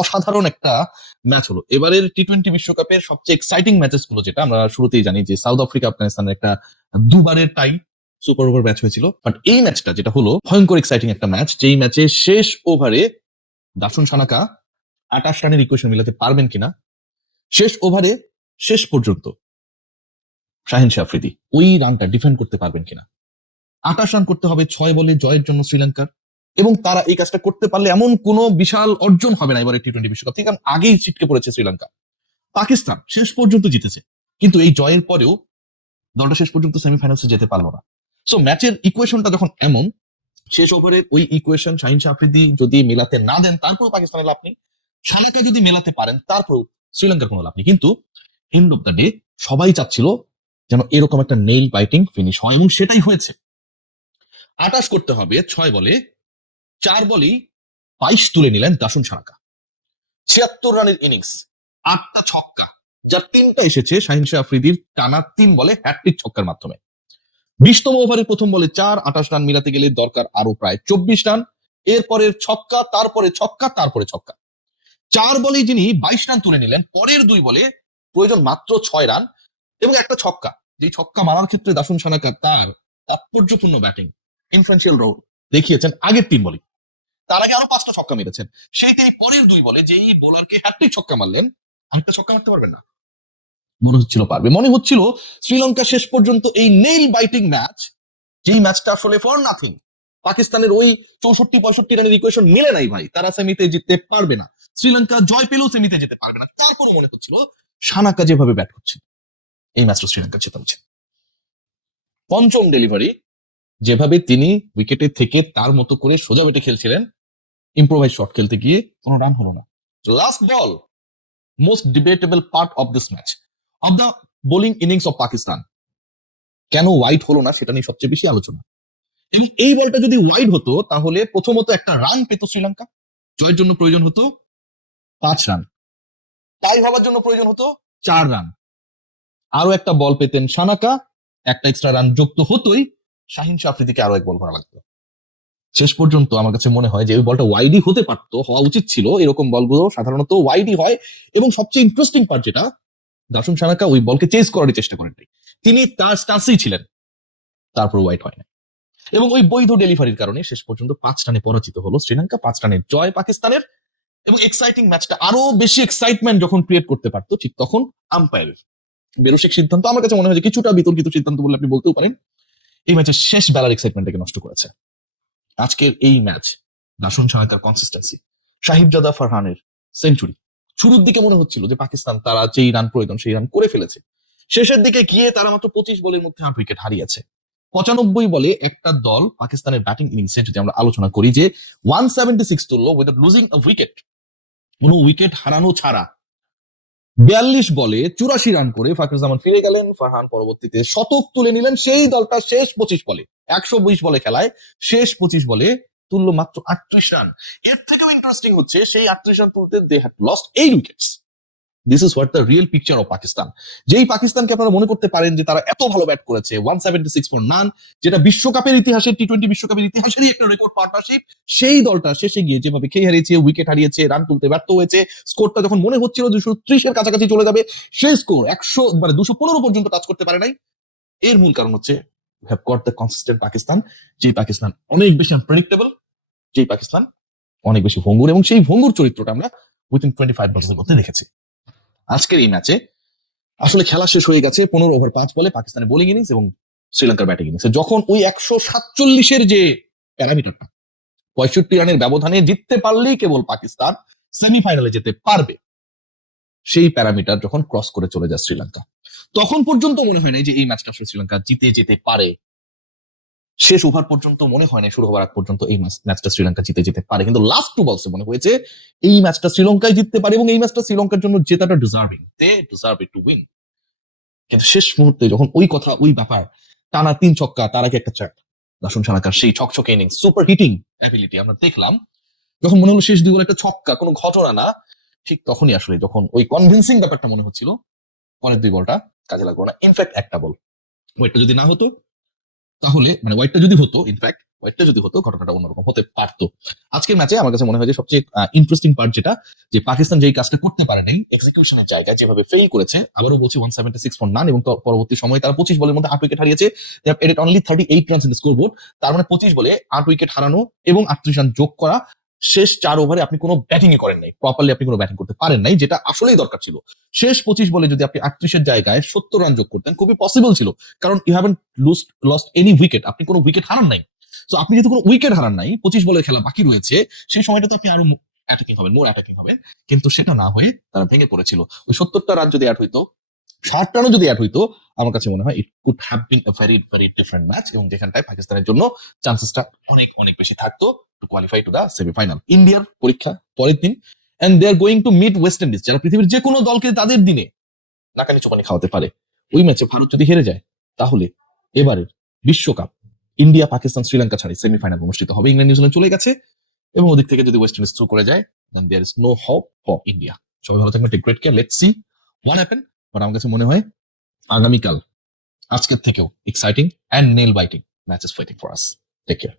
অসাধারণ একটা ম্যাচ হলো। এবারের টি-20 বিশ্বকাপের সবচেয়ে এক্সাইটিং ম্যাচেস গুলো, যেটা আমরা শুরুতেই জানি যে সাউথ আফ্রিকা আফগানিস্তানের একটা দুবারের টাই সুপার ওভার ম্যাচ হয়েছিল, বাট এই ম্যাচটা যেটা হলো ভয়ঙ্কর এক্সাইটিং একটা ম্যাচ, যেই ম্যাচে শেষ ওভারে দাসুন সানাকা 28 রানের ইকুয়েশন মিলাতে পারবেন কিনা, শেষ ওভারে শেষ পর্যন্ত শাহিন শাহ আফ্রিদি ওই রানটা ডিফেন্ড করতে পারবেন কিনা। 28 রান করতে হবে 6 বলে জয়ের জন্য শ্রীলঙ্কার, এবং তারা এই কাজটা করতে পারলে এমন কোনো বিশাল অর্জন হবে না এবার টি-20 বিশ্বকাপ থেকে, কারণ আগেই ছিটকে পড়েছে শ্রীলঙ্কা। পাকিস্তান শেষ পর্যন্ত জিতেছে, কিন্তু এই জয়ের পরেও দলটা শেষ পর্যন্ত সেমিফাইনালসে যেতে পারলো না। সো ম্যাচের ইকুয়েশনটা যখন এমন, শেষ ওভারে ওই ইকুয়েশন শাহিন শাহ আফ্রিদি যদি মেলাতে না দেন তারপর পাকিস্তানের লাভ নেই, সানাকা যদি মেলাতে পারেন তারপর শ্রীলঙ্কার কোনো লাভ নেই। কিন্তু এন্ড অফ দ্য ডে সবাই চাচ্ছিল যেন এরকম একটা নেইল বাইটিং ফিনিশ হয়, এবং সেটাই হয়েছে। 28 করতে হবে 6 বলে, 4 বলেই 22 তুলে নিলেন দাসুন সানাকা। 76 রানের ইনিংস, 8টা ছক্কা, যার 3টা এসেছে শাহিন শাহ আফ্রিদির টানা 3 বলে হ্যাটট্রিক ছক্কার মাধ্যমে। 20তম ওভারের প্রথম বলে 4, 28 রান মিলাতে গেলে দরকার আরো প্রায় 24 রান। এরপরের ছক্কা, তারপরে ছক্কা, তারপরে ছক্কা। 4 বলে যিনি 22 রান তুলে নিলেন, পরের 2 বলে প্রয়োজন মাত্র 6 রান এবং একটা ছক্কা, যে ছক্কা মারার ক্ষেত্রে দাসুন সানাকা তার তাৎপর্যপূর্ণ ব্যাটিং ইনফ্লুয়েন্সিয়াল রোল দেখিয়েছেন আগের 3 বলে। তার আগে আরো 5টা ছক্কা মেরেছেন, সেই তিনি পরের 2 বলে যেই বোলারকে হ্যাটট্রিক ছক্কা মারলেন, আরেকটা ছক্কা মারতে পারবেন না। মনে হচ্ছিল পারবে, মনে হচ্ছিল শ্রীলঙ্কা শেষ পর্যন্ত এই নেইল বাইটিং ম্যাচ, যেই ম্যাচটা আসলে ফর নাথিং, পাকিস্তানের ওই 64-65 রানের ইকুয়েশন মিলে নাই ভাই, তারা সেমিতে জিততে পারবে না, শ্রীলঙ্কা জয় পেলেও সেমিতে যেতে পারবে না, তারপর মনে হচ্ছিল সানাকা যেভাবে ব্যাট করছে এই ম্যাচটা শ্রীলঙ্কা জেতা উচিত। পঞ্চম ডেলিভারি, যেভাবে তিনি উইকেটে থেকে তার মতো করে সোজা বেটে খেলছিলেন, ইম্প্রোভাইজ শট খেলতে গিয়ে কোনো রান হলো না। Last ball, most debatable part of this match, of the bowling innings of Pakistan. কেন ওয়াইড হলো না সেটা নিয়ে সবচেয়ে বেশি আলোচনা, এবং এই বলটা যদি ওয়াইড হতো তাহলে প্রথমত একটা রান পেত শ্রীলঙ্কা, জয়ের জন্য প্রয়োজন হতো 5 রান, টাই হওয়ার জন্য প্রয়োজন হতো 4 রান, আরো একটা বল পেতেন সানাকা, একটা এক্সট্রা রান যুক্ত হতোই, শাহিন শাহ আফ্রিদিকে আরো এক বল ভরা লাগতো। শেষ পর্যন্ত আমার কাছে মনে হয় যে ওই বলটা ওয়াইডই হতে পারতো, হওয়া উচিত ছিল, এরকম বলগুলো সাধারণত ওয়াইডই হয়। এবং সবচেয়ে ইন্টারেস্টিং পার্ট যেটা, দাসুন সানাকা ওই বলকে চেস করার চেষ্টা করেন, তিনি তার স্টান্সেই ছিলেন, তারপর ওয়াইড হয় না। এবং ওই বৈধ ডেলিভারির কারণে শেষ পর্যন্ত 5 রানে পরাজিত হলো শ্রীলঙ্কা, 5 রানের জয় পাকিস্তানের। এবং এক্সাইটিং ম্যাচটা আরো বেশি এক্সাইটমেন্ট যখন ক্রিয়েট করতে পারতো, ঠিক তখন আম্পায়ারের বেরোশেক সিদ্ধান্ত, আমার কাছে মনে হয় যে কিছুটা বিতর্কিত সিদ্ধান্ত বলে আপনি বলতেও পারেন, এই ম্যাচের শেষ বেলার এক্সাইটমেন্টটাকে নষ্ট করেছে। আজকের এই ম্যাচ, দাসুন সানাকার কনসিস্টেন্সি, সাহিবজাদা ফারহানের সেঞ্চুরি, শুরুর দিকে মনে হচ্ছিল যে পাকিস্তান তারা যেই রান প্রয়োজন সেই রান করে ফেলেছে, শেষের দিকে গিয়ে তারা মাত্র 25 বলের মধ্যে 8 উইকেট হারিয়েছে। 95 বলে একটা দল পাকিস্তানের ব্যাটিং ইনিংসে যদি আমরা আলোচনা করি যে 176 তুললো উইদাউট লুজিং আ উইকেট, কোনো উইকেট হারানো ছাড়া। 42 বলে 84 রান করে ফাকর জামান ফিরে গেলেন, ফারহান পরবর্তীতে শতক তুলে নিলেন, সেই দলটা শেষ 25 বলে, 120 বলে খেলায় শেষ 25 বলে তুললো মাত্র 38 রান। এর থেকেও ইন্টারেস্টিং হচ্ছে সেই 38 রান তুলতে they had lost 8 wickets. This is what the real picture of Pakistan. যেই পাকিস্তানকে আপনারা মনে করতে পারেন যে তারা এত ভালো ব্যাট করেছে, 176 ফর নান, যেটা বিশ্বকাপের ইতিহাসে টি-20 বিশ্বকাপের ইতিহাসেরই একটা রেকর্ড পার্টনারশিপ, সেই দলটা শেষে গিয়ে যেভাবে খেয়ে হারিয়েছে, উইকেট হারিয়েছে, রান তুলতে ব্যর্থ হয়েছে, স্কোরটা যখন মনে হচ্ছিল 230 এর কাছাকাছি চলে যাবে, সেই স্কোর 100 মানে 215 পর্যন্ত টাচ করতে পারে নাই। এর মূল কারণ হচ্ছে have got the consistent Pakistan, যে পাকিস্তান অনেক বেশি আনপ্রেডিক্টেবল, যে পাকিস্তান অনেক বেশি ভঙ্গুর, এবং সেই ভঙ্গুর চরিত্রটা আমরা উইথিন 25 বছরের মধ্যে দেখেছি। আজকের এই ম্যাচে আসলে খেলা শেষ হয়ে গেছে 15 ওভার 5 বলে পাকিস্তানের বোলিং ইনিংস এবং শ্রীলঙ্কার ব্যাটিং ইনিংস, যখন ওই 147 যে প্যারামিটারটা, 65 রানের ব্যবধানে জিততে পারলেই কেবল পাকিস্তান সেমিফাইনালে যেতে পারবে, সেই প্যারামিটার যখন ক্রস করে চলে যায় শ্রীলঙ্কা, তখন পর্যন্ত মনে হয় না যে এই ম্যাচটা শ্রীলঙ্কা জিতে যেতে পারে। শেষ ওভার পর্যন্ত মনে হয় না, শুরু হওয়ার আগ পর্যন্ত এই ম্যাচটা শ্রীলঙ্কা জিতে যেতে পারে, কিন্তু লাস্ট 2 বলসে মনে হয়েছে এই ম্যাচটা শ্রীলঙ্কায় জিততে পারে, এবং এই ম্যাচটা শ্রীলঙ্কার জন্য জেতাটা deserving, they deserve it to win. কিন্তু শেষ মুহূর্তে যখন ওই কথা, ওই ব্যাপার, টানা 3 ছক্কা, তার আগে একটা চার, দাসুন সানাকার সেই ছকছকে ইনিংস, সুপার হিটিং অ্যাবিলিটি আমরা দেখলাম, যখন মনে হলো শেষ 2 বলে একটা ছক্কা কোনো ঘটনা না, ঠিক তখনই আসলে যখন ওই কনভিন্সিং ব্যাপারটা মনে হচ্ছিল, পরের 2 বলটা কাজে লাগলো না। ইনফ্যাক্ট একটা বল ওইটা যদি না হতো, তাহলে মানে ওয়াইডটা যদি হতো, ইনফ্যাক্ট ওয়েটটা যদি হতো ঘটনাটা অন্যরকম হতে পারতো। আজকের ম্যাচে আমার কাছে মনে হয় যে সবচেয়ে ইন্টারেস্টিং পার্ট যেটা, যে পাকিস্তান যেই কাজটা করতে পারে নাই এক্সিকিউশনের জায়গায় যেভাবে ফেল করেছে, আবারও বলছি 176 ফর নান, এবং পরবর্তী সময়ে তারা 25 বলের মধ্যে 8 উইকেট হারিয়েছে। They have added only 38 runs in scoreboard. তার মানে 25 বলে 8 উইকেট হারানো এবং 38 রান যোগ করা, শেষ 4 ওভারে আপনি কোনো ব্যাটিং করেন নাই, প্রপারলি আপনি কোনো ব্যাটিং করতে পারেন নাই, যেটা আসলেই দরকার ছিল। শেষ 25 বলে যদি আপনি 38 এর জায়গায় 70 রান যোগ করতেন, খুবই পসিবল ছিল, কারণ you haven't lost any wicket, আপনি কোনো উইকেট হারান নাই। তো আপনি যেহেতু কোনো উইকেট হারান নাই, 25 বলের খেলা বাকি রয়েছে, সেই সময়টা তো আপনি আরো অ্যাটাকিং হবেন, মোর অ্যাটাকিং হবেন, কিন্তু সেটা না হয়ে তারা ভেঙে পড়েছিল। ওই 70টা রান যদি অ্যাড হইতো, 60 রানও যদি অ্যাড হইতো, আমার কাছে মনে হয় it could have been a very very different match, এবং যেখানটায় পাকিস্তানের জন্য চান্সেসটা অনেক অনেক বেশি থাকতো to qualify to the semifinal. ইন্ডিয়ার পরীক্ষা পরের দিন, and they are going to meet West Indies, যারা পৃথিবীর যে কোনো দলকে তাদের দিনে নাকানি চোপানি খাওয়াতে পারে। ওই ম্যাচে ভারত যদি হেরে যায়, তাহলে এবারের বিশ্বকাপ ইন্ডিয়া, পাকিস্তান, শ্রীলঙ্কা ছাড়াই সেমিফাইনাল অনুষ্ঠিত হবে। ইংল্যান্ড, নিউজিল্যান্ড চলে গেছে, এবং ওদিক থেকে যদি ওয়েস্ট ইন্ডিজ থ্রু করে যায়, then there is no hope for India. সবাই ভালো থাকবেন, take great care, let's see what happen. But আমার কাছে মনে হয় আগামীকাল আজকের থেকেও exciting and nail biting matches waiting for us. Take care.